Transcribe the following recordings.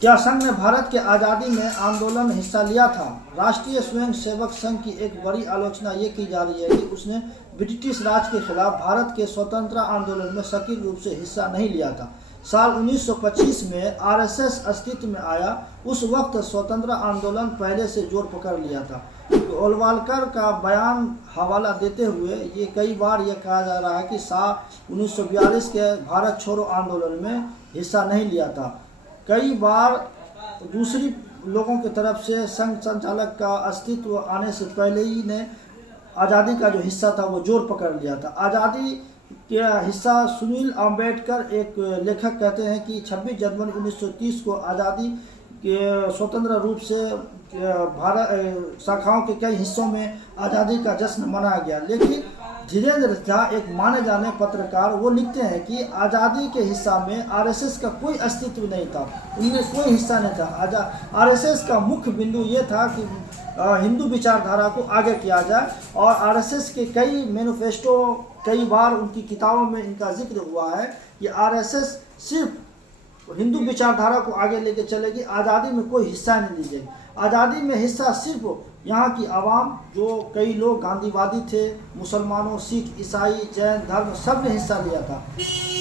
क्या संघ ने भारत के आज़ादी में आंदोलन में हिस्सा लिया था? राष्ट्रीय स्वयंसेवक संघ की एक बड़ी आलोचना ये की जा रही है कि उसने ब्रिटिश राज के खिलाफ भारत के स्वतंत्रता आंदोलन में सक्रिय रूप से हिस्सा नहीं लिया था। साल 1925 में आरएसएस अस्तित्व में आया, उस वक्त स्वतंत्रता आंदोलन पहले से जोर पकड़ लिया था। गोलवालकर का बयान हवाला देते हुए ये कई बार यह कहा जा रहा है कि साल 1942 के भारत छोड़ो आंदोलन में हिस्सा नहीं लिया था। कई बार दूसरी लोगों की तरफ से संघ संचालक का अस्तित्व आने से पहले ही ने आज़ादी का जो हिस्सा था वो जोर पकड़ लिया था। आज़ादी के हिस्सा सुनील अम्बेडकर एक लेखक कहते हैं कि 26 जनवरी 1930 को आज़ादी के स्वतंत्र रूप से भारत शाखाओं के कई हिस्सों में आज़ादी का जश्न मनाया गया, लेकिन धीरेन्द्र झा एक माने जाने पत्रकार वो लिखते हैं कि आज़ादी के हिस्सा में आरएसएस का कोई अस्तित्व नहीं था, उनमें कोई हिस्सा नहीं था। आरएसएस का मुख्य बिंदु ये था कि हिंदू विचारधारा को आगे किया जाए, और आरएसएस के कई मैनिफेस्टो, कई बार उनकी किताबों में इनका जिक्र हुआ है कि आरएसएस सिर्फ हिंदू विचारधारा को आगे लेके चलेगी, आज़ादी में कोई हिस्सा नहीं ली जाएगी। आज़ादी में हिस्सा सिर्फ यहाँ की आवाम, जो कई लोग गांधीवादी थे, मुसलमानों, सिख, ईसाई, जैन धर्म, सब ने हिस्सा लिया था।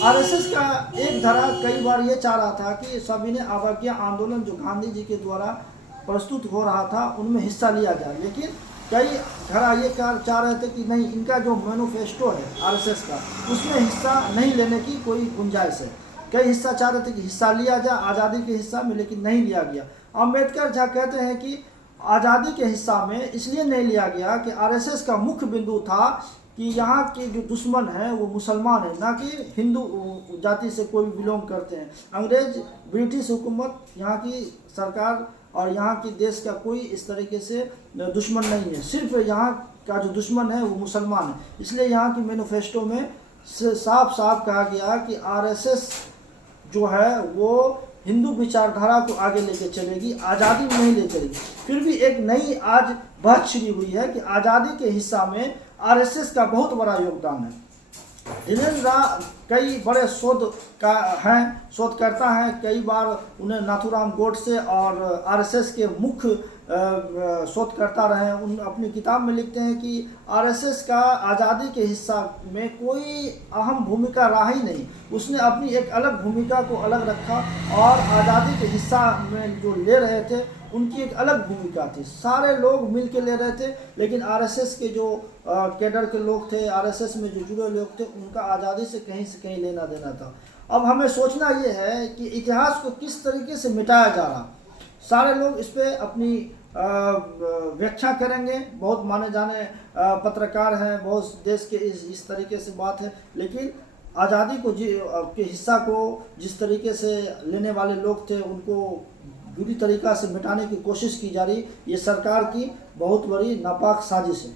आरएसएस का एक धारा कई बार ये चाह रहा था कि सविनय अवज्ञा आंदोलन जो गांधी जी के द्वारा प्रस्तुत हो रहा था उनमें हिस्सा लिया जाए, लेकिन कई धारा ये चाह रहे थे कि नहीं, इनका जो मैनिफेस्टो है आरएसएस का उसमें हिस्सा नहीं लेने की कोई गुंजाइश है। कई हिस्सा चाह रहे थे कि हिस्सा लिया जाए आज़ादी के हिस्सा में, लेकिन नहीं लिया गया। अम्बेडकर झा कहते हैं कि आज़ादी के हिस्सा में इसलिए नहीं लिया गया कि आरएसएस का मुख्य बिंदु था कि यहाँ के जो दुश्मन हैं वो मुसलमान हैं, ना कि हिंदू जाति से कोई बिलोंग करते हैं। अंग्रेज, ब्रिटिश हुकूमत, यहाँ की सरकार और यहाँ की देश का कोई इस तरीके से दुश्मन नहीं है, सिर्फ यहाँ का जो दुश्मन है वो मुसलमान है। इसलिए यहाँ की मैनिफेस्टो में साफ साफ कहा गया कि आरएसएस जो है वो हिंदू विचारधारा को आगे लेके चलेगी, आज़ादी में नहीं ले चलेगी। फिर भी एक नई आज बात शुरू हुई है कि आज़ादी के हिस्सा में आरएसएस का बहुत बड़ा योगदान है। धीरेन्द्र झा कई बड़े शोधकर्ता हैं, कई बार उन्हें नाथूराम गोडसे और आरएसएस के मुख्य शोधकर्ता रहे। उन अपनी किताब में लिखते हैं कि आरएसएस का आज़ादी के हिस्सा में कोई अहम भूमिका रहा ही नहीं, उसने अपनी एक अलग भूमिका को अलग रखा, और आज़ादी के हिस्सा में जो ले रहे थे उनकी एक अलग भूमिका थी। सारे लोग मिल के ले रहे थे, लेकिन आरएसएस के जो कैडर के लोग थे, आरएसएस में जो जुड़े लोग थे, उनका आज़ादी से कहीं लेना देना था। अब हमें सोचना ये है कि इतिहास को किस तरीके से मिटाया जा रहा। सारे लोग इस पर अपनी व्याख्या करेंगे, बहुत माने जाने पत्रकार हैं, बहुत देश के इस तरीके से बात है, लेकिन आज़ादी को के हिस्सा को जिस तरीके से लेने वाले लोग थे उनको बुरी तरीक़ा से मिटाने की कोशिश की जा रही, ये सरकार की बहुत बड़ी नापाक साजिश है।